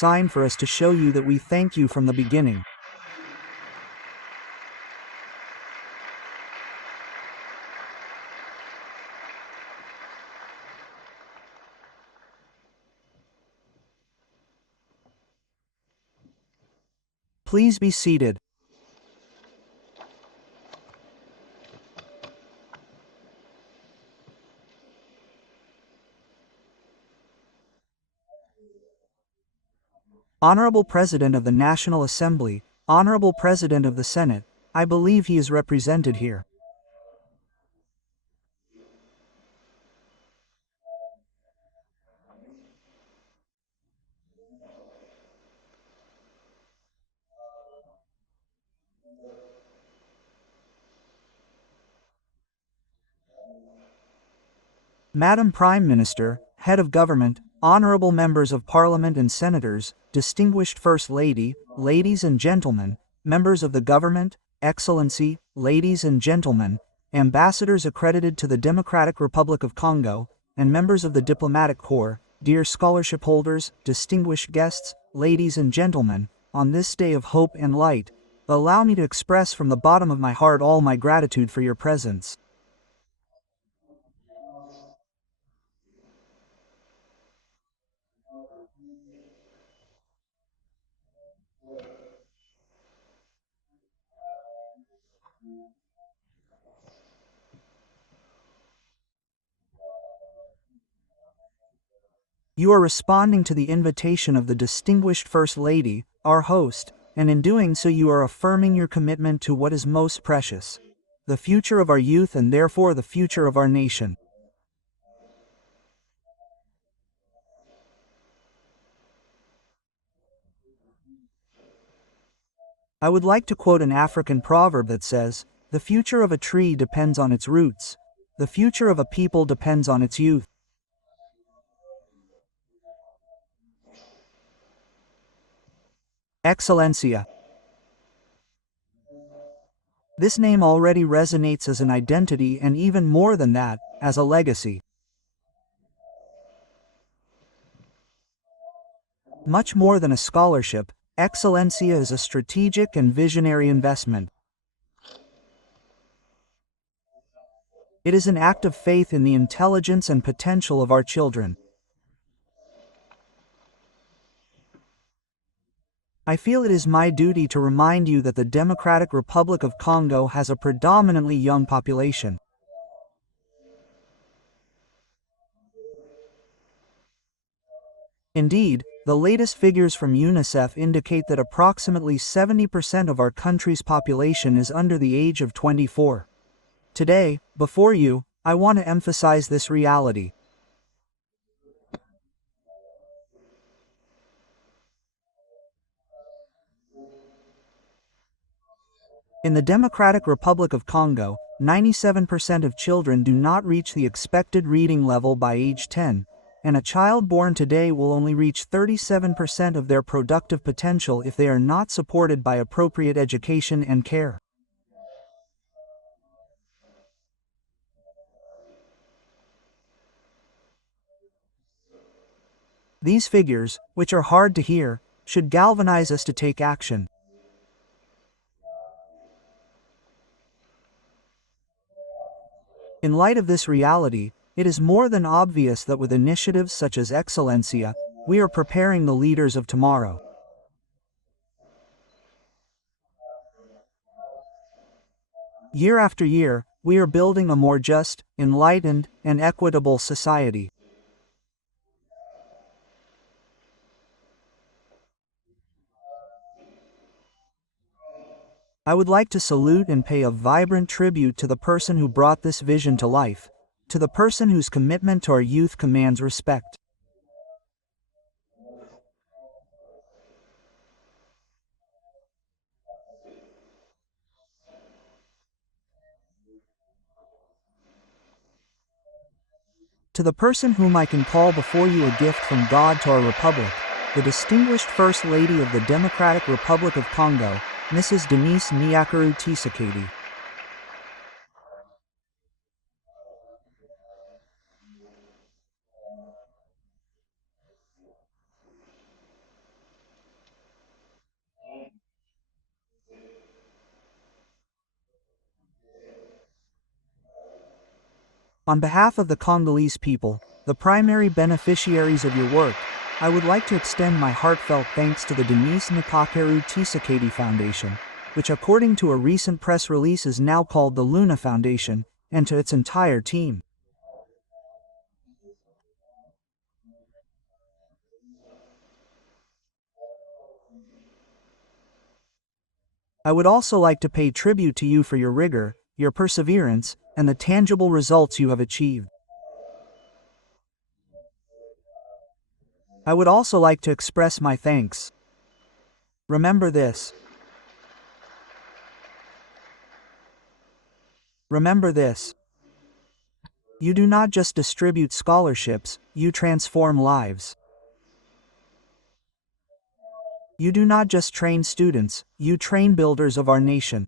sign for us to show you that we thank you from the beginning. Please be seated. Honorable President of the National Assembly, Honorable President of the Senate, I believe he is represented here. Madam Prime Minister, Head of Government, Honorable Members of Parliament and Senators, Distinguished First Lady, Ladies and Gentlemen, Members of the Government, Excellency, Ladies and Gentlemen, Ambassadors accredited to the Democratic Republic of Congo, and members of the Diplomatic Corps, dear scholarship holders, distinguished guests, ladies and gentlemen, on this day of hope and light, allow me to express from the bottom of my heart all my gratitude for your presence. You are responding to the invitation of the distinguished First Lady, our host, and in doing so you are affirming your commitment to what is most precious, the future of our youth and therefore the future of our nation. I would like to quote an African proverb that says, "The future of a tree depends on its roots. The future of a people depends on its youth." Excellencia. This name already resonates as an identity and even more than that, as a legacy. Much more than a scholarship, Excellencia is a strategic and visionary investment. It is an act of faith in the intelligence and potential of our children. I feel it is my duty to remind you that the Democratic Republic of Congo has a predominantly young population. Indeed, the latest figures from UNICEF indicate that approximately 70% of our country's population is under the age of 24. Today, before you, I want to emphasize this reality. In the Democratic Republic of Congo, 97% of children do not reach the expected reading level by age 10, and a child born today will only reach 37% of their productive potential if they are not supported by appropriate education and care. These figures, which are hard to hear, should galvanize us to take action. In light of this reality, it is more than obvious that with initiatives such as Excellencia, we are preparing the leaders of tomorrow. Year after year, we are building a more just, enlightened, and equitable society. I would like to salute and pay a vibrant tribute to the person who brought this vision to life, to the person whose commitment to our youth commands respect. To the person whom I can call before you a gift from God to our Republic, the distinguished First Lady of the Democratic Republic of Congo, Mrs. Denise Nyakuru Tshisekedi. On behalf of the Congolese people, the primary beneficiaries of your work, I would like to extend my heartfelt thanks to the Denise Nakakeru Tshisekedi Foundation, which according to a recent press release is now called the Luna Foundation, and to its entire team. I would also like to pay tribute to you for your rigor, your perseverance, and the tangible results you have achieved. I would also like to express my thanks. Remember this. Remember this. You do not just distribute scholarships, you transform lives. You do not just train students, you train builders of our nation.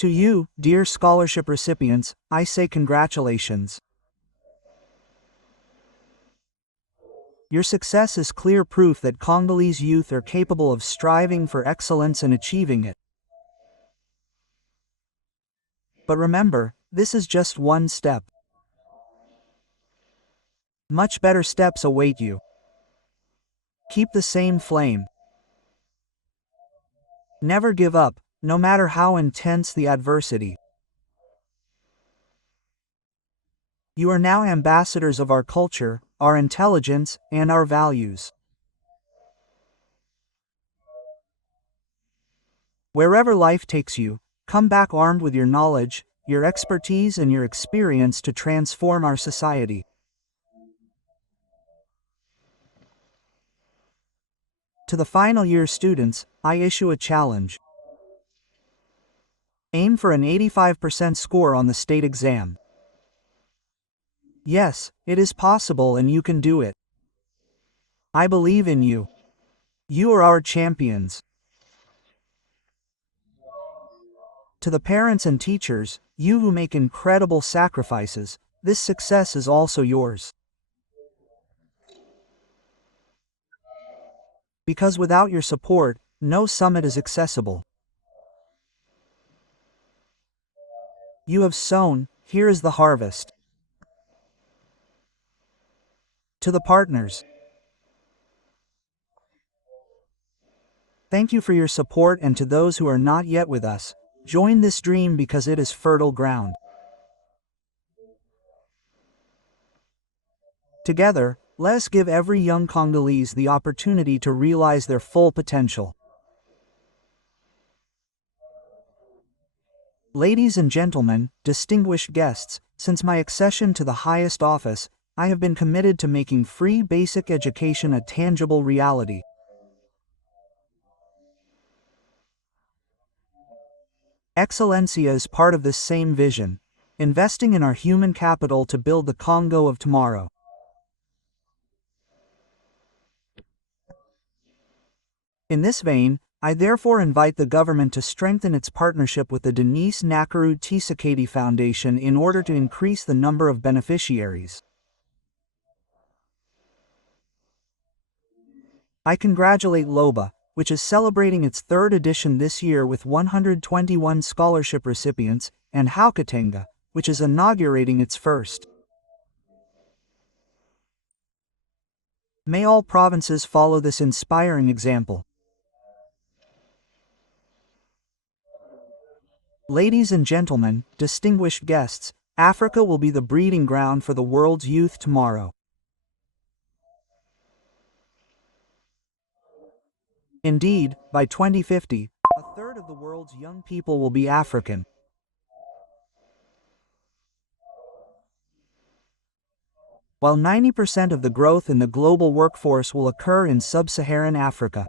To you, dear scholarship recipients, I say congratulations. Your success is clear proof that Congolese youth are capable of striving for excellence and achieving it. But remember, this is just one step. Much better steps await you. Keep the same flame. Never give up, no matter how intense the adversity. You are now ambassadors of our culture, our intelligence, and our values. Wherever life takes you, come back armed with your knowledge, your expertise, and your experience to transform our society. To the final year students, I issue a challenge. Aim for an 85% score on the state exam. Yes, it is possible and you can do it. I believe in you. You are our champions. To the parents and teachers, you who make incredible sacrifices, this success is also yours. Because without your support, no summit is accessible. You have sown, here is the harvest. To the partners, thank you for your support, and to those who are not yet with us, join this dream because it is fertile ground. Together, let us give every young Congolese the opportunity to realize their full potential. Ladies and gentlemen, distinguished guests, since my accession to the highest office, I have been committed to making free basic education a tangible reality. Excellencia is part of this same vision, investing in our human capital to build the Congo of tomorrow. In this vein, I therefore invite the government to strengthen its partnership with the Denise Nakakeru Tshisekedi Foundation in order to increase the number of beneficiaries. I congratulate LOBA, which is celebrating its third edition this year with 121 scholarship recipients, and Haukatenga, which is inaugurating its first. May all provinces follow this inspiring example. Ladies and gentlemen, distinguished guests, Africa will be the breeding ground for the world's youth tomorrow. Indeed, by 2050, a third of the world's young people will be African. While 90% of the growth in the global workforce will occur in sub-Saharan Africa.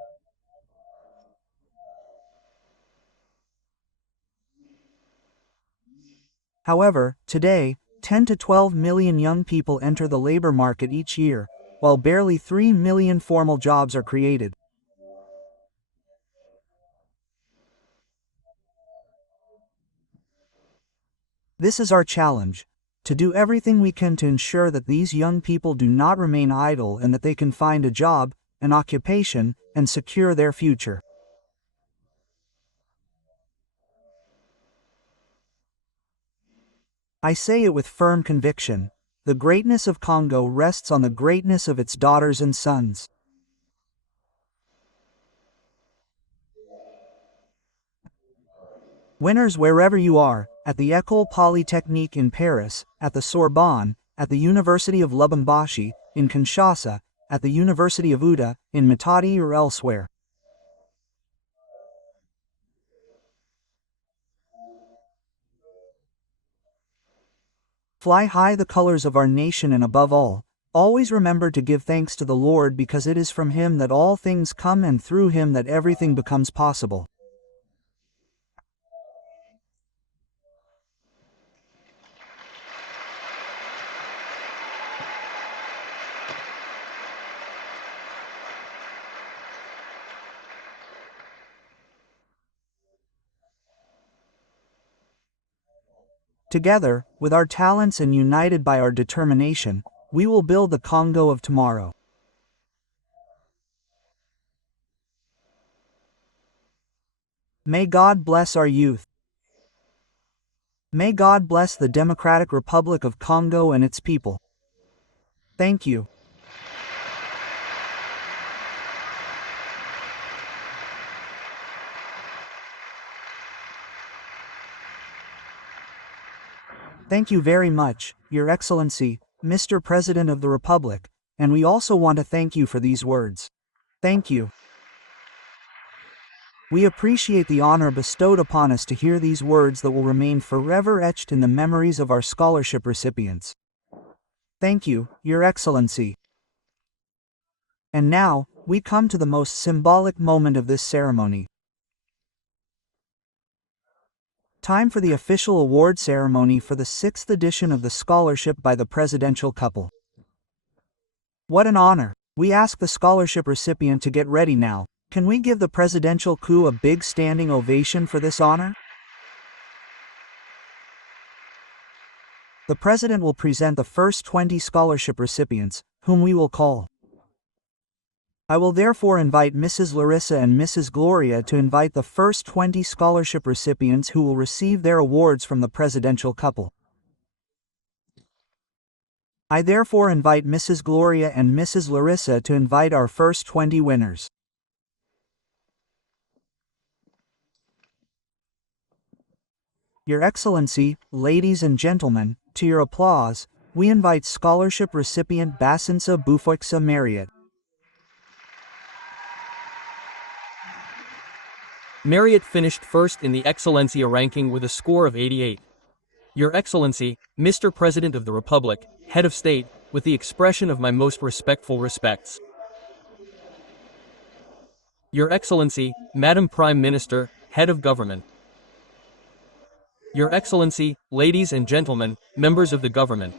However, today, 10 to 12 million young people enter the labor market each year, while barely 3 million formal jobs are created. This is our challenge. to do everything we can to ensure that these young people do not remain idle and that they can find a job, an occupation, and secure their future. I say it with firm conviction. The greatness of Congo rests on the greatness of its daughters and sons. Winners wherever you are, at the École Polytechnique in Paris, at the Sorbonne, at the University of Lubumbashi, in Kinshasa, at the University of Uda, in Matadi or elsewhere. Fly high the colors of our nation, and above all, always remember to give thanks to the Lord, because it is from Him that all things come and through Him that everything becomes possible. Together, with our talents and united by our determination, we will build the Congo of tomorrow. May God bless our youth. May God bless the Democratic Republic of Congo and its people. Thank you. Thank you very much, Your Excellency, Mr. President of the Republic, and we also want to thank you for these words. Thank you. We appreciate the honor bestowed upon us to hear these words that will remain forever etched in the memories of our scholarship recipients. Thank you, Your Excellency. And now, we come to the most symbolic moment of this ceremony. Time for the official award ceremony for the 6th edition of the scholarship by the presidential couple. What an honor! We ask the scholarship recipient to get ready now. Can we give the presidential coup a big standing ovation for this honor? The president will present the first 20 scholarship recipients, whom we will call. I will therefore invite Mrs. Larissa and Mrs. Gloria to invite the first 20 scholarship recipients who will receive their awards from the presidential couple. I therefore invite Mrs. Gloria and Mrs. Larissa to invite our first 20 winners. Your Excellency, ladies and gentlemen, to your applause, we invite scholarship recipient Basinsa Bufoiksa Marriott. Marriott finished first in the Excellencia ranking with a score of 88. Your Excellency, Mr. President of the Republic, Head of State, with the expression of my most respectful respects. Your Excellency, Madam Prime Minister, Head of Government. Your Excellency, ladies and gentlemen, members of the government.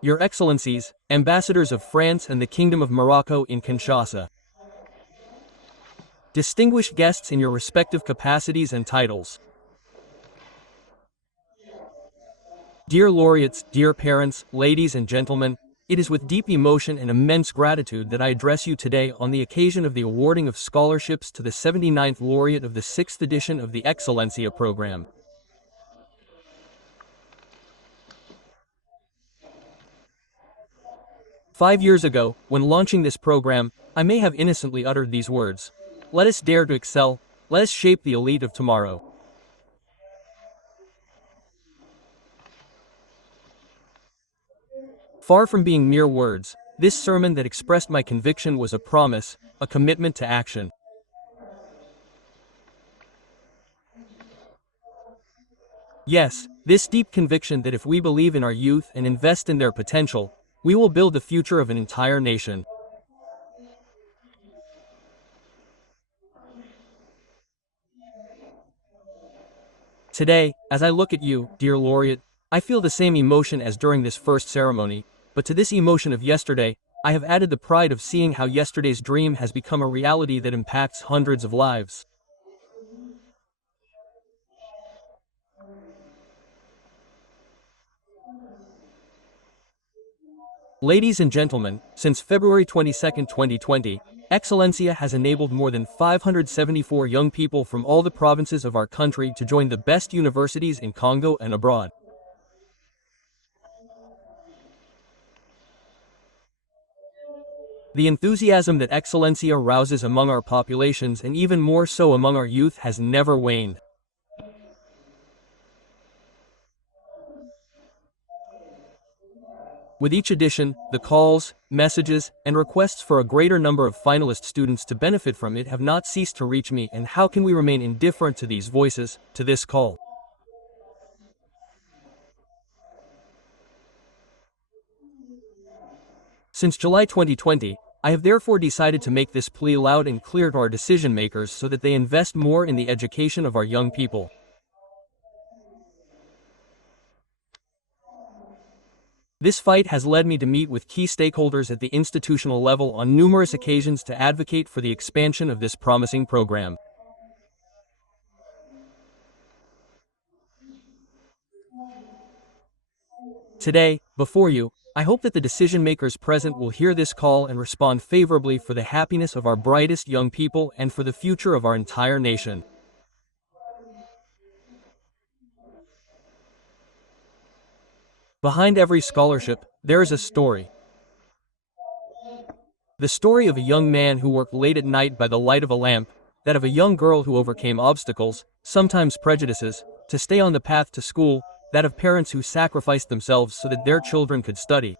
Your Excellencies, Ambassadors of France and the Kingdom of Morocco in Kinshasa. Distinguished guests in your respective capacities and titles. Dear laureates, dear parents, ladies and gentlemen, it is with deep emotion and immense gratitude that I address you today on the occasion of the awarding of scholarships to the 79th laureate of the 6th edition of the Excellencia program. "5 years ago, when launching this program, I may have innocently uttered these words. Let us dare to excel, let us shape the elite of tomorrow. Far from being mere words, this sermon that expressed my conviction was a promise, a commitment to action. Yes, this deep conviction that if we believe in our youth and invest in their potential, we will build the future of an entire nation. Today, as I look at you, dear laureate, I feel the same emotion as during this first ceremony, but to this emotion of yesterday, I have added the pride of seeing how yesterday's dream has become a reality that impacts hundreds of lives. Ladies and gentlemen, since February 22, 2020, Excellencia has enabled more than 574 young people from all the provinces of our country to join the best universities in Congo and abroad. The enthusiasm that Excellencia rouses among our populations and even more so among our youth has never waned. With each edition, the calls, messages, and requests for a greater number of finalist students to benefit from it have not ceased to reach me, and how can we remain indifferent to these voices, to this call? Since July 2020, I have therefore decided to make this plea loud and clear to our decision makers so that they invest more in the education of our young people. This fight has led me to meet with key stakeholders at the institutional level on numerous occasions to advocate for the expansion of this promising program. Today, before you, I hope that the decision makers present will hear this call and respond favorably for the happiness of our brightest young people and for the future of our entire nation. Behind every scholarship, there is a story. The story of a young man who worked late at night by the light of a lamp, that of a young girl who overcame obstacles, sometimes prejudices, to stay on the path to school, that of parents who sacrificed themselves so that their children could study.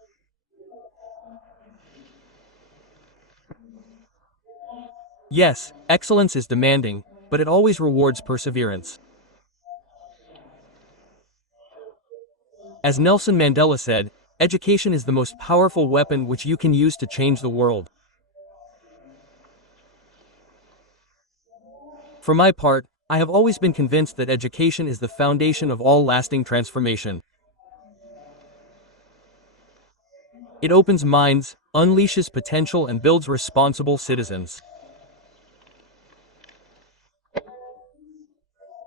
Yes, excellence is demanding, but it always rewards perseverance. As Nelson Mandela said, education is the most powerful weapon which you can use to change the world. For my part, I have always been convinced that education is the foundation of all lasting transformation. It opens minds, unleashes potential, and builds responsible citizens.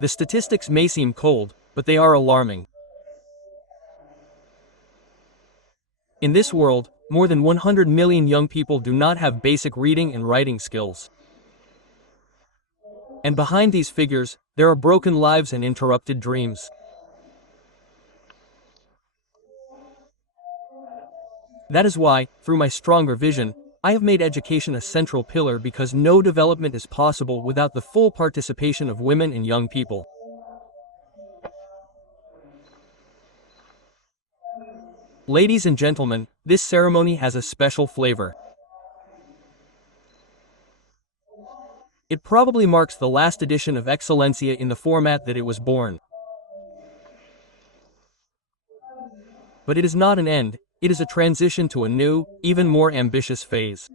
The statistics may seem cold, but they are alarming. In this world, more than 100 million young people do not have basic reading and writing skills. And behind these figures, there are broken lives and interrupted dreams. That is why, through my stronger vision, I have made education a central pillar, because no development is possible without the full participation of women and young people. Ladies and gentlemen, this ceremony has a special flavor. It probably marks the last edition of Excellencia in the format that it was born. But it is not an end, it is a transition to a new, even more ambitious phase.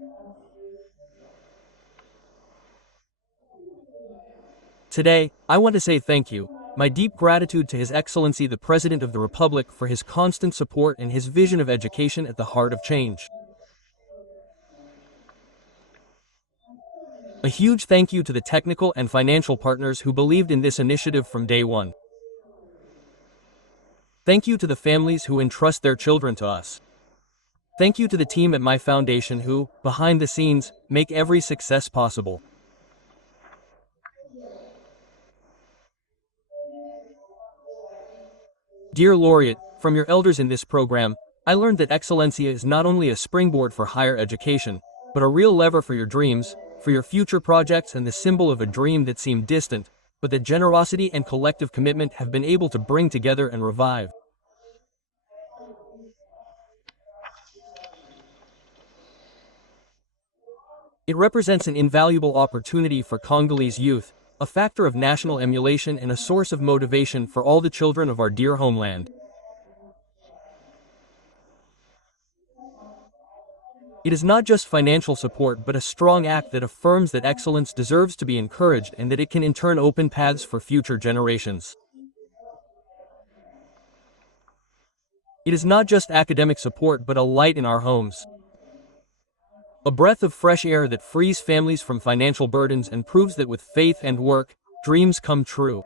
Today, I want to say thank you, my deep gratitude to His Excellency the President of the Republic for his constant support and his vision of education at the heart of change. A huge thank you to the technical and financial partners who believed in this initiative from day one. Thank you to the families who entrust their children to us. Thank you to the team at my foundation who, behind the scenes, make every success possible. Dear Laureate, from your elders in this program, I learned that Excellencia is not only a springboard for higher education, but a real lever for your dreams, for your future projects, and the symbol of a dream that seemed distant, but that generosity and collective commitment have been able to bring together and revive. It represents an invaluable opportunity for Congolese youth, a factor of national emulation and a source of motivation for all the children of our dear homeland. It is not just financial support, but a strong act that affirms that excellence deserves to be encouraged and that it can in turn open paths for future generations. It is not just academic support, but a light in our homes. A breath of fresh air that frees families from financial burdens and proves that with faith and work, dreams come true.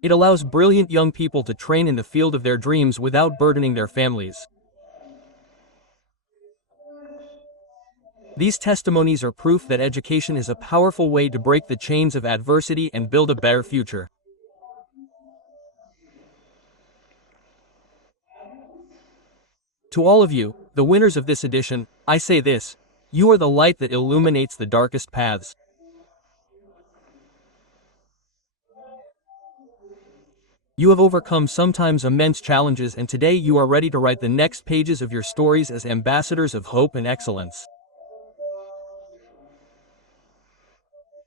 It allows brilliant young people to train in the field of their dreams without burdening their families. These testimonies are proof that education is a powerful way to break the chains of adversity and build a better future. To all of you, the winners of this edition, I say this: you are the light that illuminates the darkest paths. You have overcome sometimes immense challenges, and today you are ready to write the next pages of your stories as ambassadors of hope and excellence.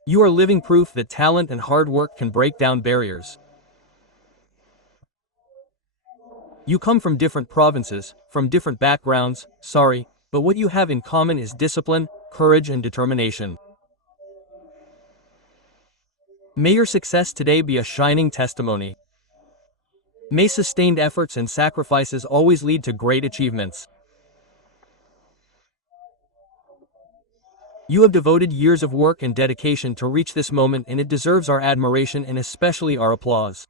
You are living proof that talent and hard work can break down barriers. You come from different provinces, from different backgrounds, but what you have in common is discipline, courage, and determination. May your success today be a shining testimony. May sustained efforts and sacrifices always lead to great achievements. You have devoted years of work and dedication to reach this moment, and it deserves our admiration and especially our applause.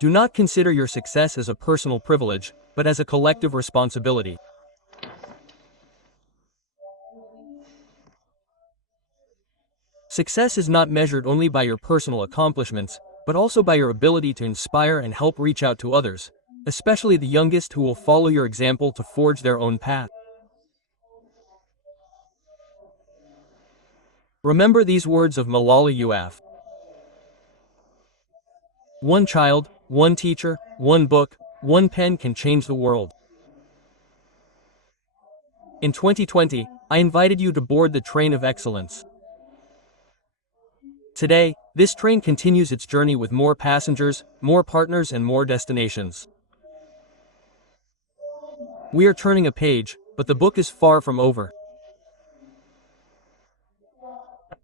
Do not consider your success as a personal privilege, but as a collective responsibility. Success is not measured only by your personal accomplishments, but also by your ability to inspire and help reach out to others, especially the youngest, who will follow your example to forge their own path. Remember these words of Malala Yousafzai: one child, one teacher, one book, one pen can change the world. In 2020, I invited you to board the train of excellence. Today, this train continues its journey with more passengers, more partners, and more destinations. We are turning a page, but the book is far from over.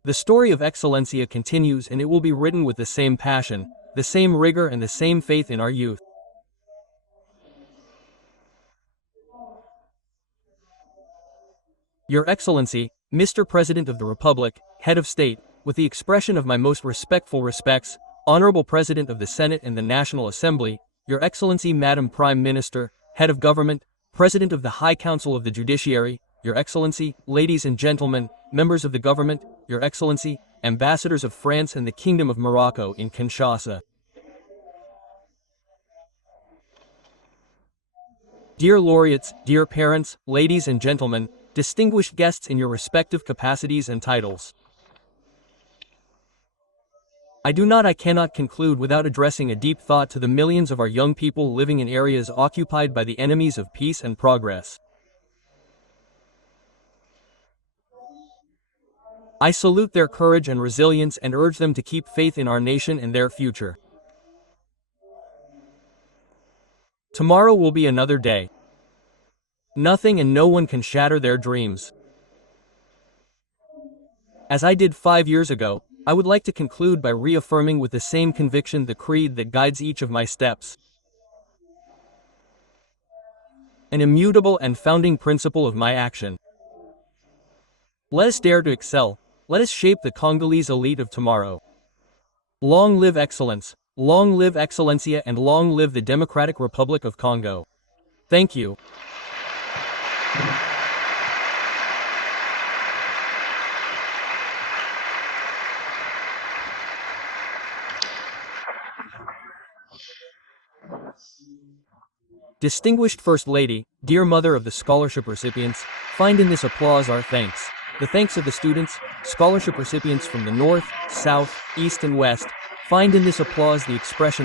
The story of Excellencia continues, and it will be written with the same passion, the same rigor, and the same faith in our youth. Your Excellency, Mr. President of the Republic, Head of State, with the expression of my most respectful respects, Honorable President of the Senate and the National Assembly, Your Excellency Madam Prime Minister, Head of Government, President of the High Council of the Judiciary, Your Excellency, ladies and gentlemen, members of the government, Your Excellency, ambassadors of France and the Kingdom of Morocco in Kinshasa. Dear laureates, dear parents, ladies and gentlemen, distinguished guests in your respective capacities and titles. I cannot conclude without addressing a deep thought to the millions of our young people living in areas occupied by the enemies of peace and progress. I salute their courage and resilience and urge them to keep faith in our nation and their future. Tomorrow will be another day. Nothing and no one can shatter their dreams. As I did 5 years ago, I would like to conclude by reaffirming with the same conviction the creed that guides each of my steps. An immutable and founding principle of my action. Let us dare to excel. Let us shape the Congolese elite of tomorrow. Long live excellence, long live Excellencia, and long live the Democratic Republic of Congo. Thank you. Distinguished First Lady, dear mother of the scholarship recipients, find in this applause our thanks. The thanks of the students, scholarship recipients from the North, South, East and West. Find in this applause the expression of